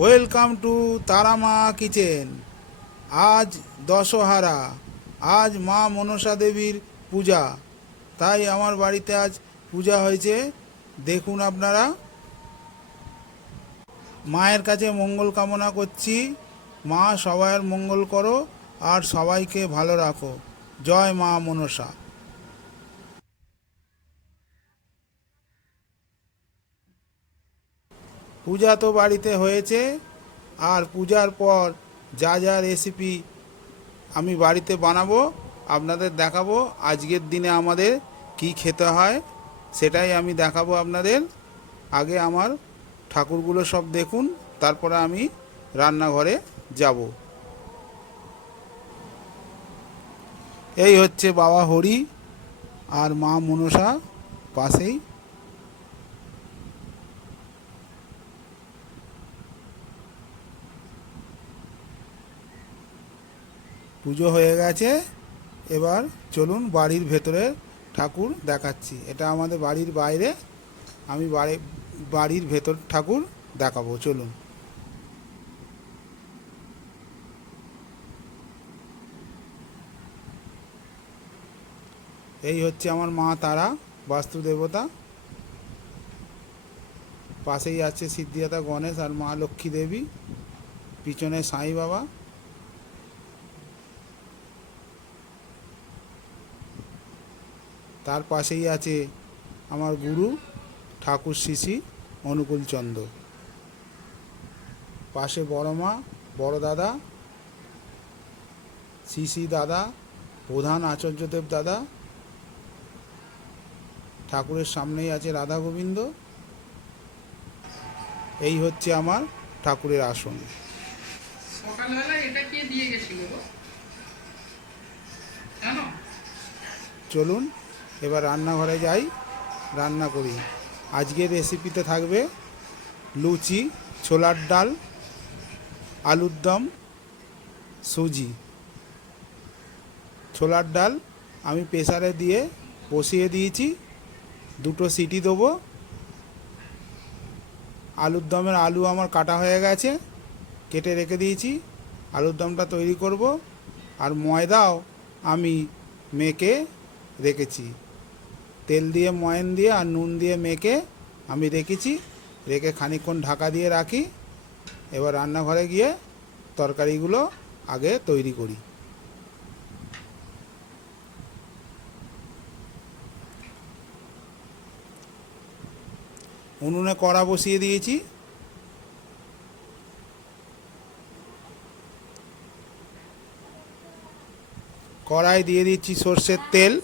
Welcome to Tara Maa kitchen. আজ দশহারা, আজ মা মনসা দেবীর পূজা, তাই আমার বাড়িতে আজ পূজা হয়েছে। দেখুন আপনারা, মায়ের কাছে মঙ্গল কামনা করছি। মা সবাইয়ের মঙ্গল করো আর সবাইকে ভালো রাখো। জয় মা মনসা। পূজা তো বাড়িতে হয়েছে, আর পূজার পর যা যা রেসিপি আমি বাড়িতে বানাবো আপনাদের দেখাবো। আজকের দিনে আমাদের কি খেতে হয় সেটাই আমি দেখাবো আপনাদের। আগে আমার ঠাকুরগুলো সব দেখুন, তারপরে আমি রান্নাঘরে যাব। এই হচ্ছে বাবা হরি আর মা মনসা পাশেই। পুজো হয়ে গেছে, এবার চলুন বাড়ির ভেতরে ঠাকুর দেখাচ্ছি। এটা আমাদের বাড়ির বাইরে, আমি বাড়ির ভেতর ঠাকুর দেখাবো, চলুন। এই হচ্ছে আমার মা তারা, বাস্তু দেবতা। পাশেই আছে সিদ্ধিদাতা গণেশ আর মা লক্ষ্মী দেবী, পিছনে সাই বাবা। তার পাশেই আছে আমার গুরু ঠাকুর শ্রী অনুকূল চন্দ্র। পাশে বড় মা, বড় দাদা, শ্রী দাদা, প্রধান আচার্যদেব দাদা। ঠাকুরের সামনেই আছে রাধা গোবিন্দ। এই হচ্ছে আমার ঠাকুরের আসন। সকালবেলা এটা কে দিয়ে গেছিল গো? জানো? চলুন এবার রান্নাঘরে যাই, রান্না করি। আজকের রেসিপিতে থাকবে লুচি, ছোলার ডাল, আলুর দম, সুজি। ছোলার ডাল আমি প্রেসারে দিয়ে বসিয়ে দিয়েছি, দুটো সিটি দেবো। আলুর দমের আলু আমার কাটা হয়ে গেছে, কেটে রেখে দিয়েছি। আলুর দমটা তৈরি করব। আর ময়দাও আমি মেখে রেখেছি, তেল দিয়ে ময়ান দিয়ে আর নুন দিয়ে মেখে আমি রেখেছি। রেখে খানিকক্ষণ ঢাকা দিয়ে রাখি। এবার রান্নাঘরে গিয়ে তরকারিগুলো আগে তৈরি করি। উনুনে কড়া বসিয়ে দিয়েছি। কড়াই দিয়ে দিচ্ছি সর্ষের তেল।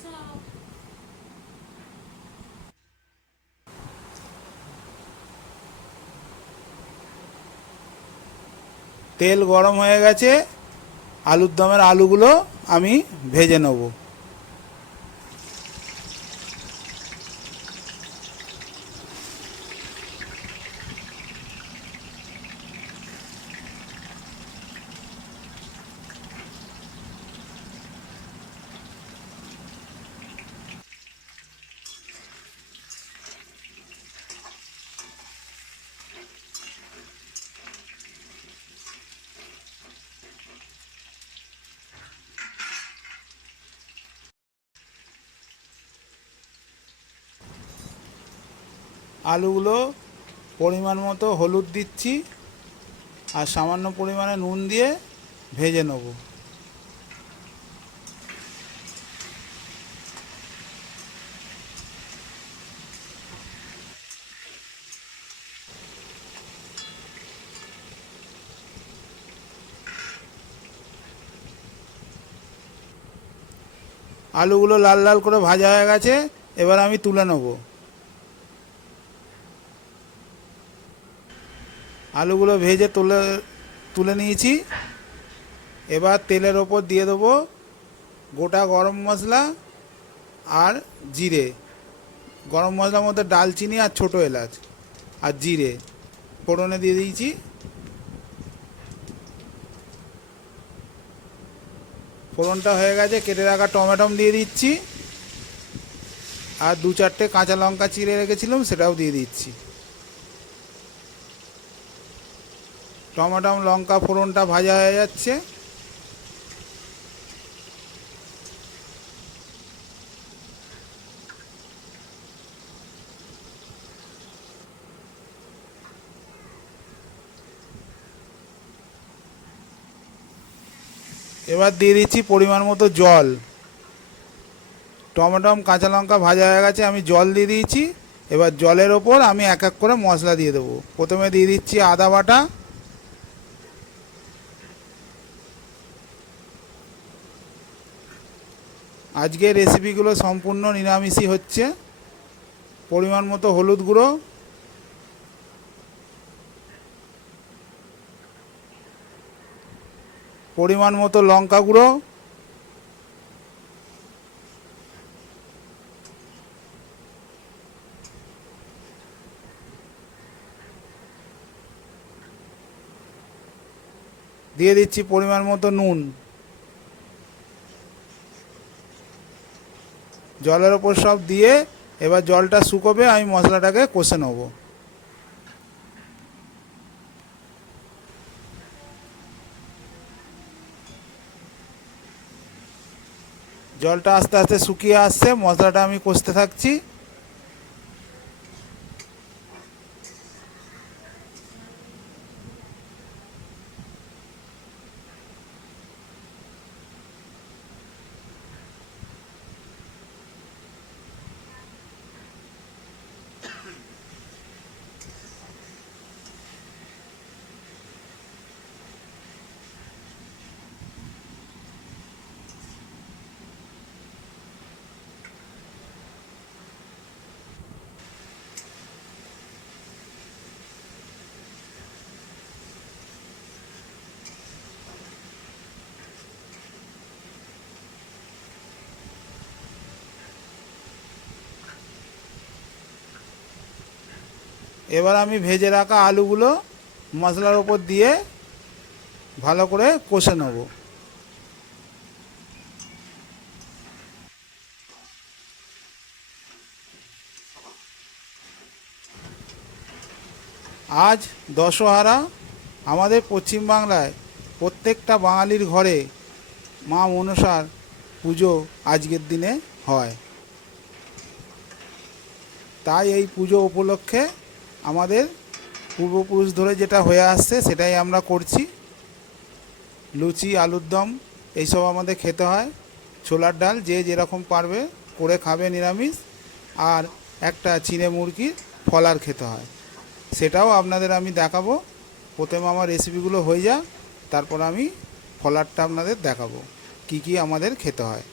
তেল গরম হয়ে গেছে, আলুর দমের আলুগুলো আমি ভেজে নেব। আলুগুলো পরিমাণ মতো হলুদ দিচ্ছি আর সামান্য পরিমাণে নুন দিয়ে ভেজে নেব। আলুগুলো লাল লাল করে ভাজা হয়ে গেছে, এবার আমি তুলে নেব। আলুগুলো ভেজে তুলে নিয়েছি। এবার তেলের ওপর দিয়ে দেবো গোটা গরম মশলা আর জিরে। গরম মশলার মধ্যে ডালচিনি আর ছোটো এলাচ আর জিরে ফোড়নে দিয়ে দিয়েছি। ফোড়নটা হয়ে গেছে, কেটে রাখা টমেটম দিয়ে দিচ্ছি আর দু চারটে কাঁচা লঙ্কা চিড়ে রেখেছিলাম সেটাও দিয়ে দিচ্ছি। টমেটো লঙ্কা ফোড়নটা ভাজা হয়ে যাচ্ছে। এবার দিয়ে দিচ্ছি পরিমাণ মতো জল। টমেটো কাঁচা লঙ্কা ভাজা হয়ে গেছে, আমি জল দিয়ে দিয়েছি। এবার জলের ওপর আমি এক এক করে মশলা দিয়ে দেবো। প্রথমে দিয়ে দিচ্ছি আদা বাটা, আজকের রেসিপিগুলো সম্পূর্ণ নিরামিষই হচ্ছে। পরিমাণ মতো হলুদ গুঁড়ো, পরিমাণ মতো লঙ্কা গুঁড়ো, দিয়ে দিচ্ছি পরিমাণ মতো নুন। জলের ওপর সব দিয়ে এবার জলটা শুকোবে, আমি মশলাটাকে কষে নেব। জলটা আস্তে আস্তে শুকিয়ে আসছে, মশলাটা আমি কষতে থাকছি। এবার আমি ভেজে রাখা আলুগুলো মশলার ওপর দিয়ে ভালো করে কষে নেব। আজ দশহারা। আমাদের পশ্চিমবাংলায় প্রত্যেকটা বাঙালির ঘরে মা মনসার পুজো আজকের দিনে হয়। তাই এই পুজো উপলক্ষে আমাদের পূর্বপুরুষ ধরে যেটা হয়ে আসছে সেটাই আমরা করছি। লুচি, আলুর দম এইসব আমাদের খেতে হয়। ছোলার ডাল যে যেরকম পারবে করে খাবে নিরামিষ। আর একটা চিড়ে মুরগির ফলার খেতে হয়, সেটাও আপনাদের আমি দেখাবো। প্রথমে আমার রেসিপিগুলো হয়ে যাক, তারপর আমি ফলারটা আপনাদের দেখাবো কি কি আমাদের খেতে হয়।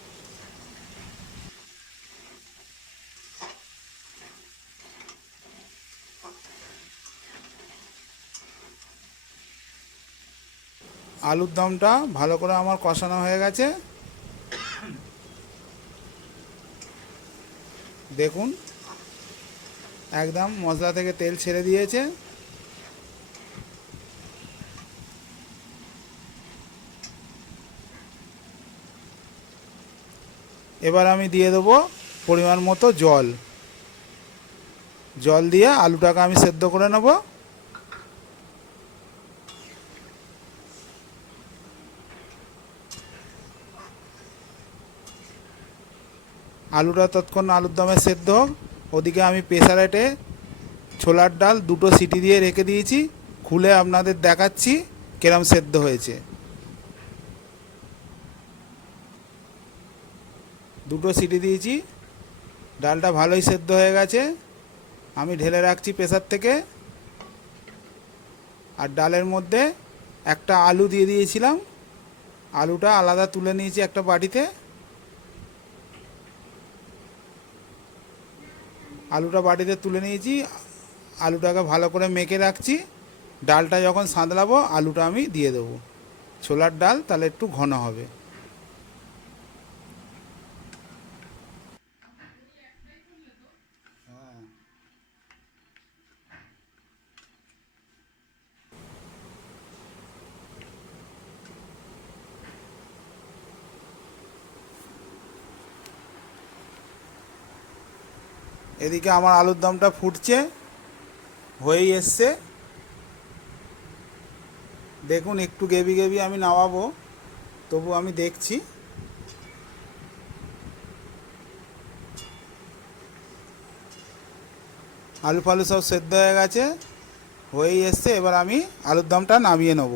আলুর দমটা ভালো করে আমার কষানো হয়ে গেছে। দেখুন একদম মশলা থেকে তেল ছেড়ে দিয়েছে। এবার আমি দিয়ে দেবো পরিমাণ মতো জল। জল দিয়ে আলুটাকে আমি সেদ্ধ করে নেব। আলুটা তৎক্ষণ আলুর দমে সেদ্ধ হোক, ওদিকে আমি প্রেসারেটে ছোলার ডাল দুটো সিটি দিয়ে রেখে দিয়েছি। খুলে আপনাদের দেখাচ্ছি কিরম সেদ্ধ হয়েছে। দুটো সিটি দিয়েছি, ডালটা ভালোই সেদ্ধ হয়ে গেছে। আমি ঢেলে রাখছি প্রেসার থেকে। আর ডালের মধ্যে একটা আলু দিয়ে দিয়েছিলাম, আলুটা আলাদা তুলে নিয়েছি একটা বাটিতে। আলুটা বাটিতে তুলে নিয়েছি, আলুটাকে ভালো করে মেখে রাখছি। ডালটা যখন সাঁতলাবো আলুটা আমি দিয়ে দেবো। ছোলার ডাল তাহলে একটু ঘন হবে। এদিকে আমার আলুর দমটা ফুটছে, হয়েই এসছে। দেখুন একটু গেবি গেবি আমি নামাবো, তবু আমি দেখছি। আলু ফালু সব সেদ্ধ হয়ে গেছে, হয়েই এসছে। এবার আমি আলুর দমটা নামিয়ে নেব।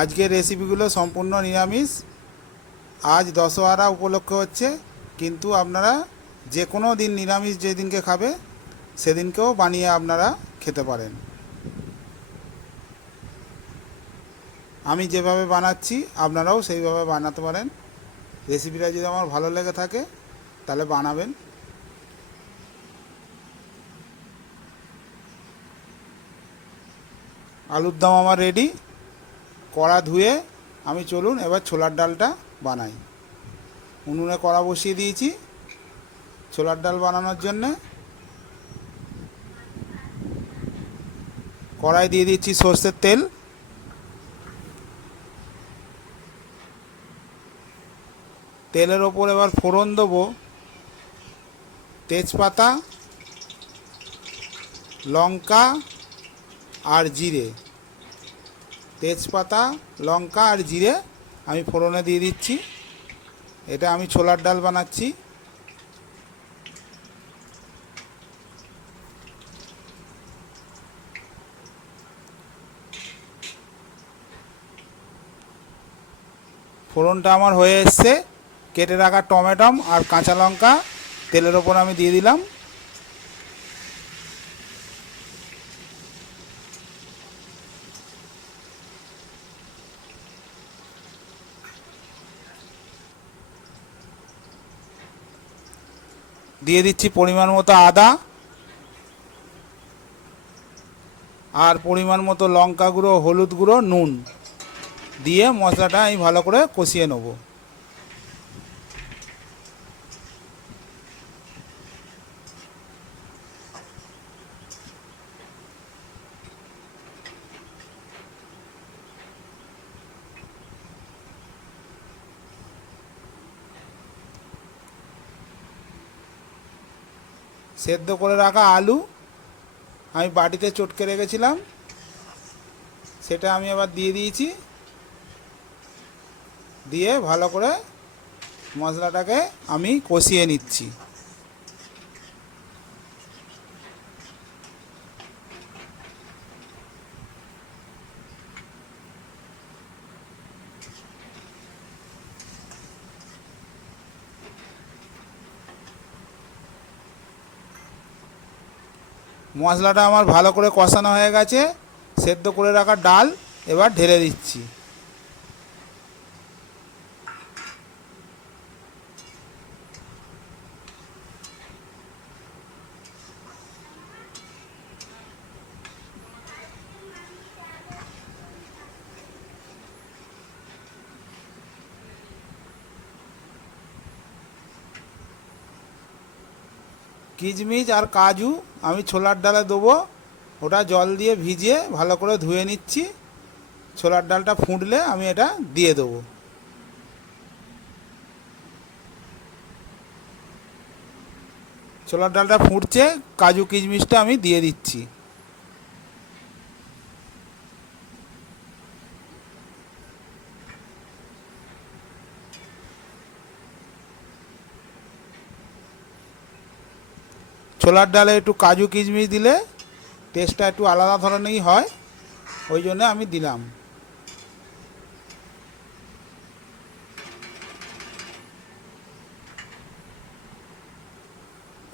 আজকের রেসিপিগুলো সম্পূর্ণ নিরামিষ। আজ দশহরা উপলক্ষ হচ্ছে, কিন্তু আপনারা যে কোনো দিন নিরামিষ যেদিনকে খাবে সেদিনকেও বানিয়ে আপনারা খেতে পারেন। আমি যেভাবে বানাচ্ছি আপনারাও সেইভাবে বানাতে পারেন। রেসিপিটা যদি আমার ভালো লেগে থাকে তাহলে বানাবেন। আলুর দম আমার রেডি। কড়া ধুয়ে আমি চলুন এবার ছোলার ডালটা বানাই। উনুনে কড়া বসিয়ে দিয়েছি ছোলার ডাল বানানোর জন্যে। কড়াই দিয়ে দিচ্ছি সর্ষের তেল। তেলের ওপর এবার ফোড়ন দেবো তেজপাতা, লঙ্কা আর জিরে। তেজপাতা, লঙ্কা আর জিরে আমি ফোড়নে দিয়ে দিচ্ছি। এটা আমি ছোলার ডাল বানাচ্ছি। ফোড়নটা আমার হয়ে এসছে। কেটে রাখা টমেটো আর কাঁচা লঙ্কা তেলের ওপর আমি দিয়ে দিলাম। দিয়ে দিচ্ছি পরিমাণ মতো আদা আর পরিমাণ মতো লঙ্কা গুঁড়ো, হলুদ গুঁড়ো, নুন দিয়ে মশলাটা আমি ভালো করে কষিয়ে নেব। সেদ্ধ করে রাখা আলু আমি বাটিতে চটকে রেখেছিলাম, সেটা আমি এবার দিয়ে দিয়েছি। দিয়ে ভালো করে মশলাটাকে আমি কষিয়ে নিচ্ছি। মশলাটা আমার ভালো করে কষানো হয়ে গেছে। সেদ্ধ করে রাখা ডাল এবার ঢেলে দিচ্ছি। কিশমিশ আর কাজু আমি ছোলার ডালে দেবো। ওটা জল দিয়ে ভিজিয়ে ভালো করে ধুয়ে নিচ্ছি। ছোলার ডালটা ফুটলে আমি এটা দিয়ে দেবো। ছোলার ডালটা ফুটছে, কাজু কিশমিশটা আমি দিয়ে দিচ্ছি। ছোলার ডালে একটু কাজু কিশমিশ দিলে টেস্টটা একটু আলাদা ধরনেরই হয়, ওই জন্য আমি দিলাম।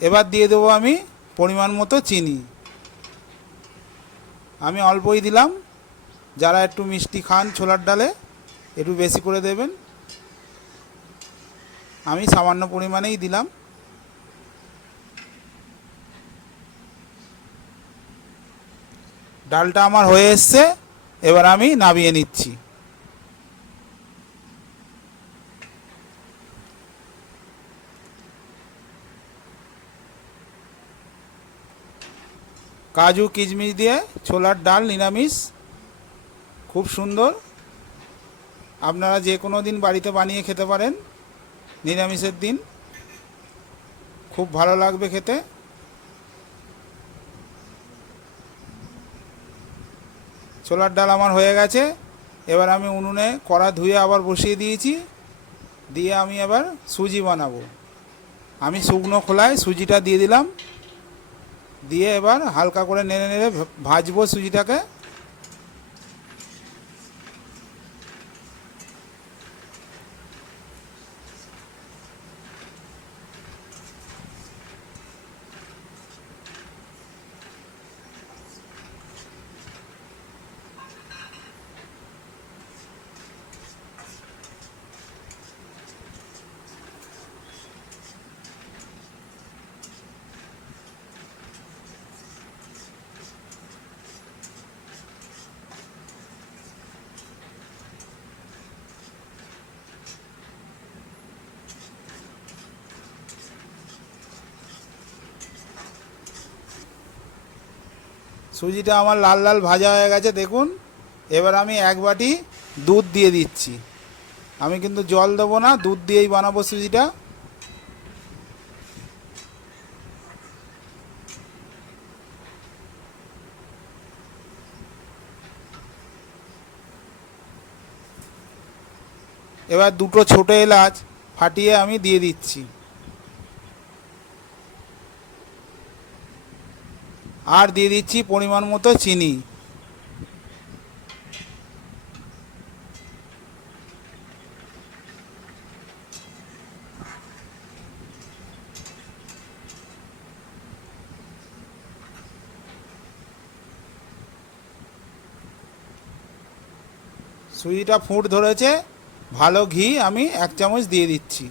এবার দিয়ে দেবো আমি পরিমাণ মতো চিনি। আমি অল্পই দিলাম। যারা একটু মিষ্টি খান ছোলার ডালে একটু বেশি করে দেবেন। আমি সামান্য পরিমাণেই দিলাম। ডালটা আমার হয়ে এসছে, এবার আমি নামিয়ে নিচ্ছি। কাজু কিশমিশ দিয়ে ছোলার ডাল নিরামিষ খুব সুন্দর। আপনারা যে কোনো দিন বাড়িতে বানিয়ে খেতে পারেন, নিরামিষের দিন খুব ভালো লাগবে খেতে। ছোলার ডাল আমার হয়ে গেছে। এবার আমি উনুনে কড়া ধুয়ে আবার বসিয়ে দিয়েছি, দিয়ে আমি এবার সুজি বানাবো। আমি শুকনো খোলায় সুজিটা দিয়ে দিলাম, দিয়ে এবার হালকা করে নেড়ে নেড়ে ভাজবো সুজিটাকে। সুজিটা আমার লাল লাল ভাজা হয়ে গেছে দেখুন। এবার আমি এক বাটি দুধ দিয়ে দিচ্ছি। আমি কিন্তু জল দেবো না, দুধ দিয়েই বানাবো সুজিটা। এবার দুটো ছোটো এলাচ ফাটিয়ে আমি দিয়ে দিচ্ছি, আর দিয়ে দিচ্ছি পরিমাণ মতো চিনি। সুজিটা ফুট ধরেছে, ভালো ঘি আমি 1 চামচ দিয়ে দিচ্ছি।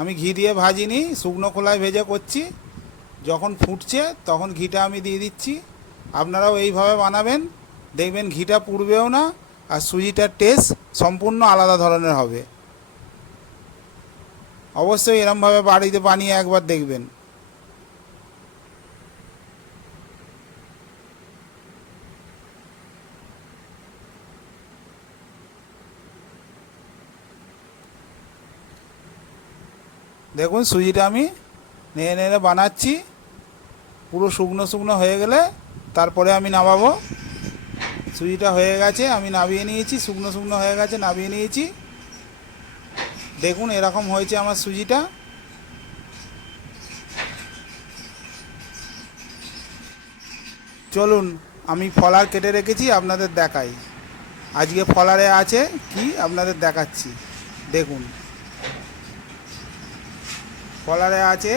আমি ঘি দিয়ে ভাজিনি, শুকনো খোলায় ভেজে করছি। যখন ফুটছে তখন ঘিটা আমি দিয়ে দিচ্ছি। আপনারাও এইভাবে বানাবেন, দেখবেন ঘিটা পুড়বেও না, আর সুজিটার টেস্ট সম্পূর্ণ আলাদা ধরনের হবে। অবশ্যই এরমভাবে বাড়িতে বানিয়ে একবার দেখবেন। দেখুন সুজিটা আমি নেড়ে নেড়ে বানাচ্ছি, পুরো শুকনো শুকনো হয়ে গেলে তারপরে আমি নামাবো। সুজিটা হয়ে গেছে, আমি নামিয়ে নিয়েছি, শুকনো শুকনো হয়ে গেছে, নামিয়ে নিয়েছি। দেখুন এরকম হয়েছে আমার সুজিটা। চলুন আমি ফলার কেটে রেখেছি, আপনাদের দেখাই। আজকে ফলারে আছে কি আপনাদের দেখাচ্ছি। দেখুন ফলারে আছে,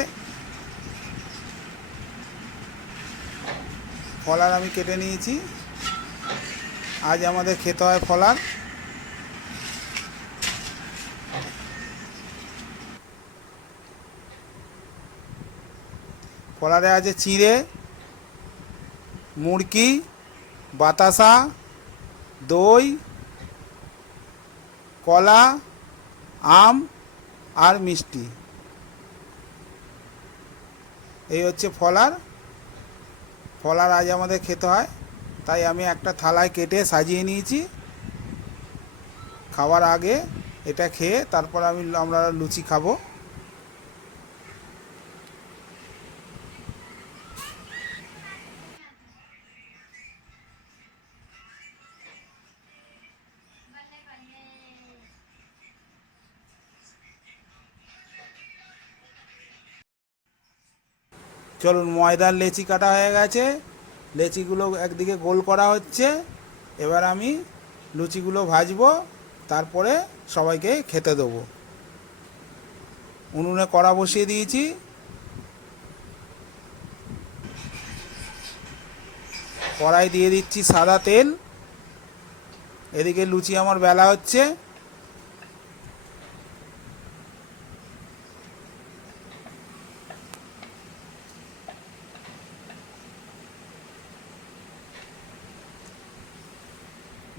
ফলার আমি কেটে নিয়েছি। আজ আমাদের খেতে হয় ফলার। ফলারে আছে চিঁড়ে, মুড়কি, বাতাসা, দই, কলা, আম আর মিষ্টি। এই হচ্ছে ফলার। ফলার আজ আমাদের খেতে হয়, তাই আমি একটা থালায় কেটে সাজিয়ে নিয়েছি। খাওয়ার আগে এটা খেয়ে তারপর আমরা লুচি খাবো। চলুন, ময়দার লেচি কাটা হয়ে গেছে, লেচিগুলো একদিকে গোল করা হচ্ছে। এবার আমি লুচিগুলো ভাজবো, তারপরে সবাইকে খেতে দেবো। উনুনে কড়া বসিয়ে দিয়েছি, কড়াই দিয়ে দিচ্ছি সাদা তেল। এদিকে লুচি আমার বেলা হচ্ছে।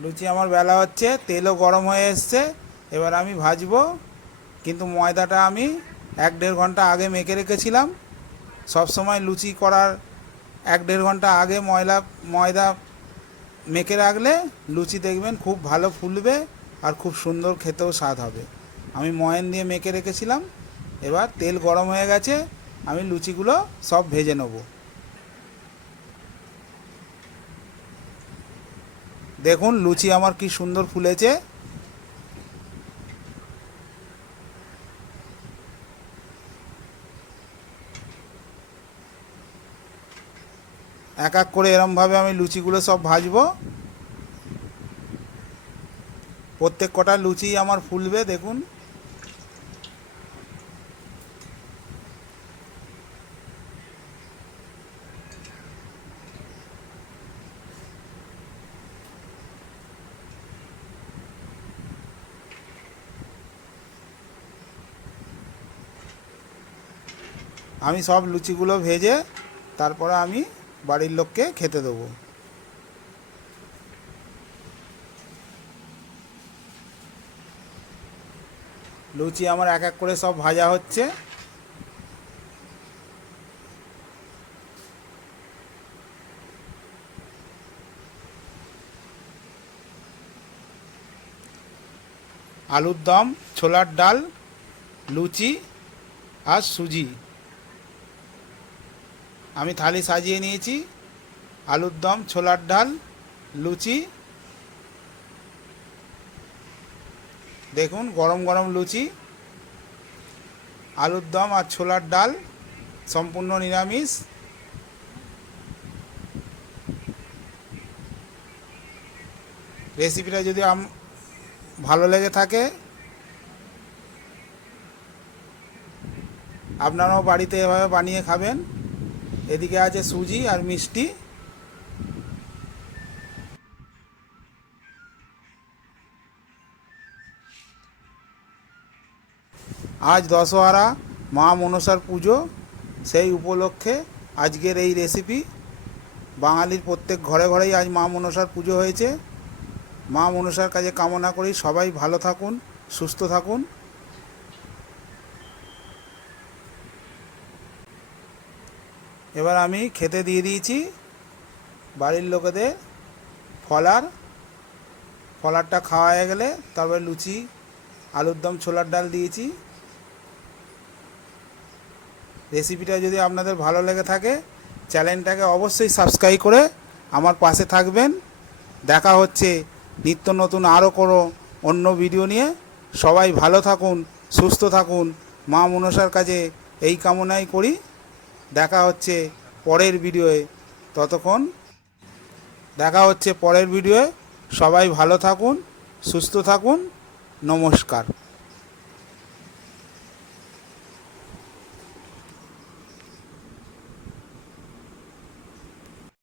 লুচি আমার বেলা হচ্ছে, তেলও গরম হয়ে এসছে। এবার আমি ভাজবো, কিন্তু ময়দাটা আমি 1-1.5 ঘন্টা আগে মেখে রেখেছিলাম। সব সময় লুচি করার 1-1.5 ঘন্টা আগে ময়দা মেখে রাখলে লুচি দেখবেন খুব ভালো ফুলবে আর খুব সুন্দর খেতেও স্বাদ হবে। আমি ময়ান দিয়ে মেখে রেখেছিলাম, এবার তেল গরম হয়ে গেছে, আমি লুচিগুলো সব ভেজে নেব। দেখুন লুচি আমার কি সুন্দর ফুলেছে। এক এক করে এরমভাবে আমি লুচিগুলো সব ভাজবো। প্রত্যেক কটা লুচি আমার ফুলবে দেখুন। আমি সব লুচিগুলো ভেজে তারপরে আমি বাড়ির লোককে খেতে দেবো। লুচি আমার এক এক করে সব ভাজা হচ্ছে। আলুর দম, ছোলার ডাল, লুচি আর সুজি আমি থালি সাজিয়ে নিয়েছি। আলুর দম, ছোলার ডাল, লুচি, দেখুন গরম গরম লুচি, আলুর দম আর ছোলার ডাল সম্পূর্ণ নিরামিষ। রেসিপিটা যদি ভালো লেগে থাকে আপনারাও বাড়িতে এভাবে বানিয়ে খাবেন। এদিকে আছে সুজি আর মিষ্টি। আজ দশহরা, মা মনসার পুজো, সেই উপলক্ষে আজকের এই রেসিপি। বাঙালির প্রত্যেক ঘরে ঘরেই আজ মা মনসার পুজো হয়েছে। মা মনসার কাছে কামনা করি সবাই ভালো থাকুন, সুস্থ থাকুন। এবার আমি খেতে দিয়ে দিয়েছি বাড়ির লোকেদের। ফলারটা খাওয়া হয়ে গেলে তারপরে লুচি, আলুর দম, ছোলার ডাল দিয়েছি। রেসিপিটা যদি আপনাদের ভালো লেগে থাকে চ্যানেলটাকে অবশ্যই সাবস্ক্রাইব করে আমার পাশে থাকবেন। দেখা হচ্ছে নিত্য নতুন আরও কোনো অন্য ভিডিও নিয়ে। সবাই ভালো থাকুন, সুস্থ থাকুন, মা মনসার কাছে এই কামনাই করি। দেখা হচ্ছে পরের ভিডিওয়ে। ততক্ষণ দেখা হচ্ছে পরের ভিডিওয়ে। সবাই ভালো থাকুন, সুস্থ থাকুন। নমস্কার।